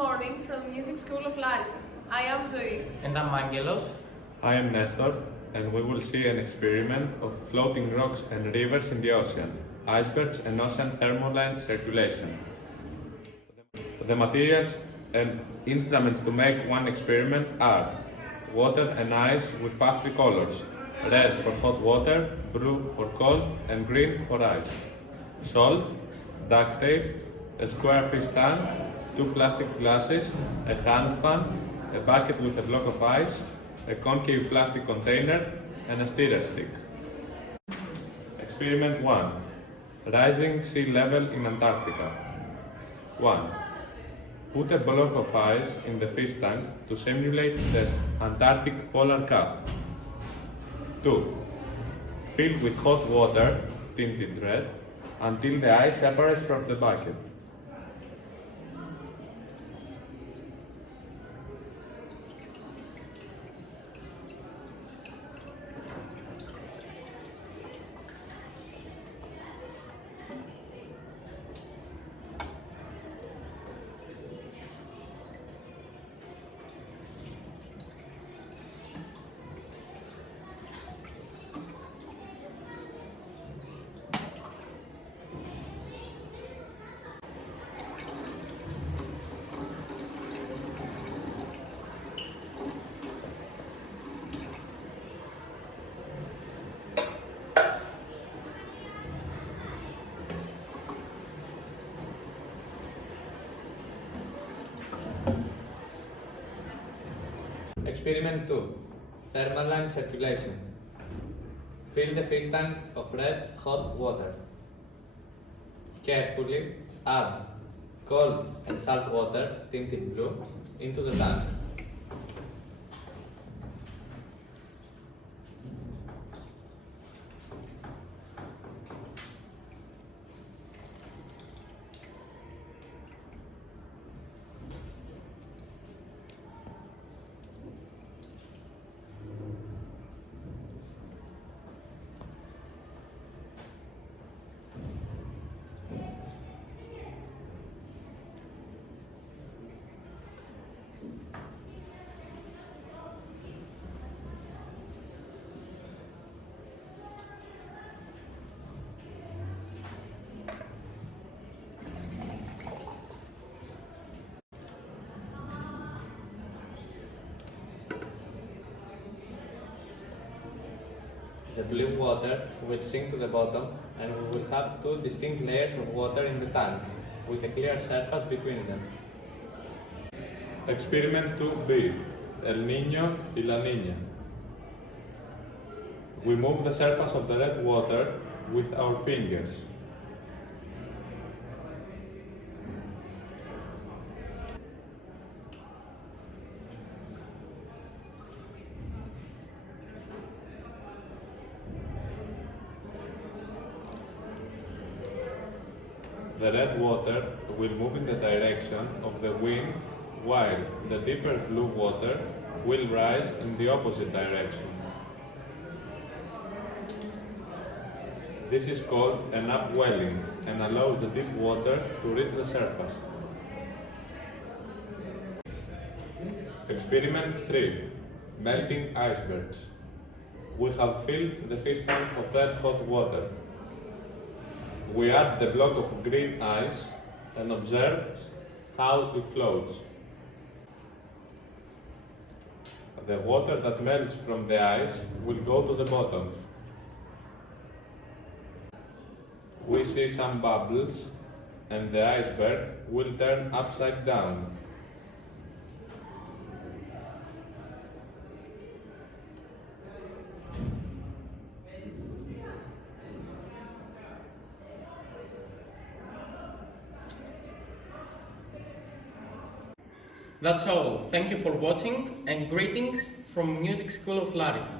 morning from Music School of Larissa. I am Zoe. And I'm Angelos. I am Nestor, and we will see an experiment of floating rocks and rivers in the ocean, icebergs and ocean thermoline circulation. The materials and instruments to make one experiment are water and ice with pastel colors, red for hot water, blue for cold, and green for ice. Salt, duct tape, a square fish tank, 2 plastic glasses, a hand fan, a bucket with a block of ice, a concave plastic container, and a stirrer stick. Experiment 1. Rising sea level in Antarctica. 1. Put a block of ice in the fish tank to simulate the Antarctic polar cap. 2. Fill with hot water, tinted red, until the ice separates from the bucket. Experiment 2. Thermoline circulation. Fill the fish tank of red hot water. Carefully add cold and salt water, tinted blue, into the tank. The blue water will sink to the bottom and we will have 2 distinct layers of water in the tank, with a clear surface between them. Experiment 2B. El Niño y La Niña. We move the surface of the red water with our fingers. The red water will move in the direction of the wind, while the deeper blue water will rise in the opposite direction. This is called an upwelling and allows the deep water to reach the surface. Experiment 3. Melting icebergs. We have filled the fish tank of red hot water. We add the block of green ice and observe how it floats. The water that melts from the ice will go to the bottom. We see some bubbles and the iceberg will turn upside down. That's all. Thank you for watching and greetings from Music School of Larissa.